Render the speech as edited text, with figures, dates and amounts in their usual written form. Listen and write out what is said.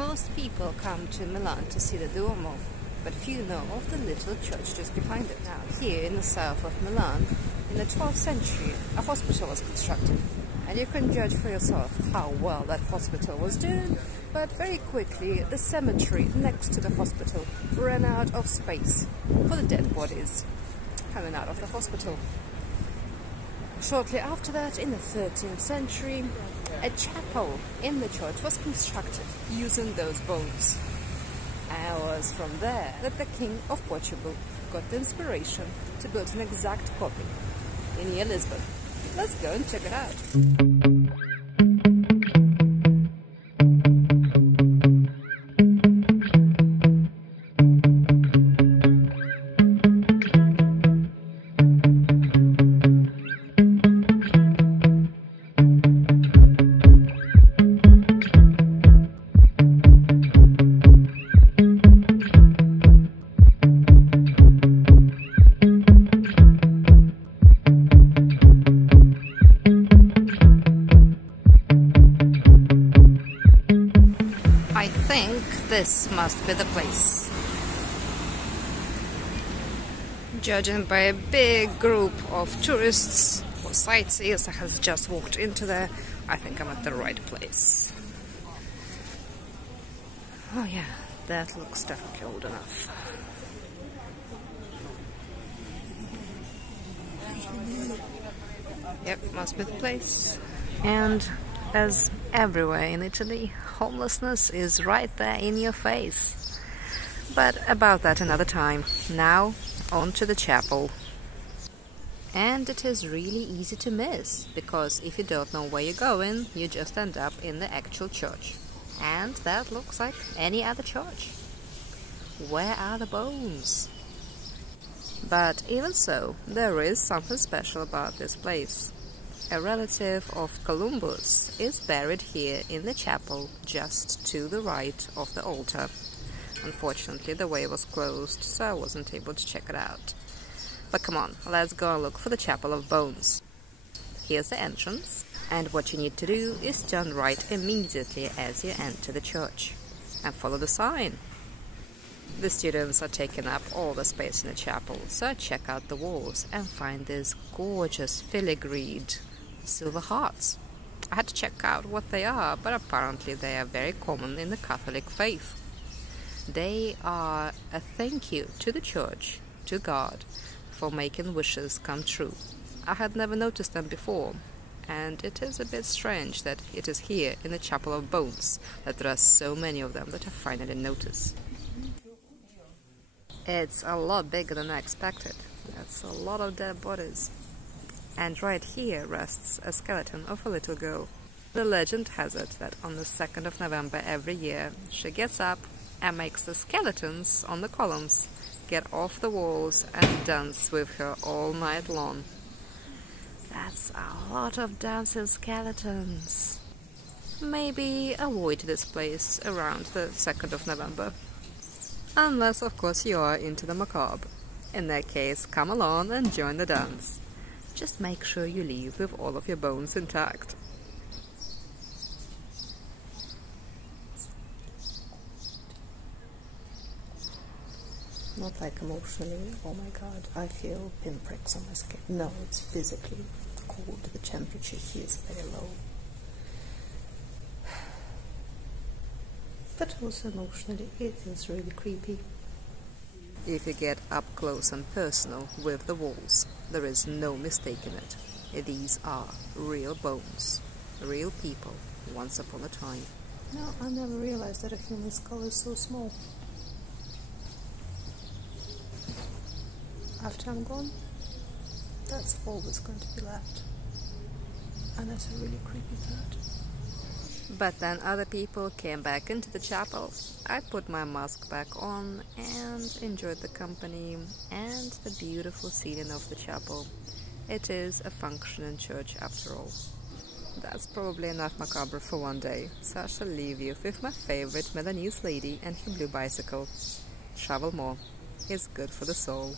Most people come to Milan to see the Duomo, but few know of the little church just behind it. Now, here in the south of Milan, in the 12th century, a hospital was constructed, and you can judge for yourself how well that hospital was doing, but very quickly the cemetery next to the hospital ran out of space for the dead bodies coming out of the hospital. Shortly after that, in the 13th century, a chapel in the church was constructed using those bones. And it was from there that the King of Portugal got the inspiration to build an exact copy in near Lisbon. Let's go and check it out. I think this must be the place. Judging by a big group of tourists or sightseers that has just walked into there, I think I'm at the right place. Oh yeah, that looks definitely old enough. Yep, must be the place. And as everywhere in Italy, homelessness is right there in your face. But about that another time. Now, on to the chapel. And it is really easy to miss, because if you don't know where you're going, you just end up in the actual church. And that looks like any other church. Where are the bones? But even so, there is something special about this place. A relative of Columbus is buried here in the chapel just to the right of the altar. Unfortunately, the way was closed, so I wasn't able to check it out. But come on, let's go and look for the Chapel of Bones. Here's the entrance, and what you need to do is turn right immediately as you enter the church, and follow the sign. The students are taking up all the space in the chapel, so I check out the walls and find these gorgeous filigreed silver hearts. I had to check out what they are, but apparently they are very common in the Catholic faith. They are a thank you to the church, to God, for making wishes come true. I had never noticed them before, and it is a bit strange that it is here in the Chapel of Bones that there are so many of them that I finally noticed. It's a lot bigger than I expected. That's a lot of dead bodies. And right here rests a skeleton of a little girl. The legend has it that on the 2nd of November every year, she gets up and makes the skeletons on the columns get off the walls and dance with her all night long. That's a lot of dancing skeletons. Maybe avoid this place around the 2nd of November. Unless, of course, you are into the macabre. In that case, come along and join the dance. Just make sure you leave with all of your bones intact. Not like emotionally, oh my god, I feel pinpricks on my skin. No, it's physically cold. The temperature here is very low. But also emotionally, it is really creepy. If you get up close and personal with the walls, there is no mistaking it. These are real bones, real people, once upon a time. No, I never realized that a human skull is so small. After I'm gone, that's always going to be left. And that's a really creepy thought. But then other people came back into the chapel. I put my mask back on and enjoyed the company and the beautiful ceiling of the chapel. It is a functioning church after all. That's probably enough macabre for one day, so I shall leave you with my favorite Milanese lady and her blue bicycle. Travel more. It's good for the soul.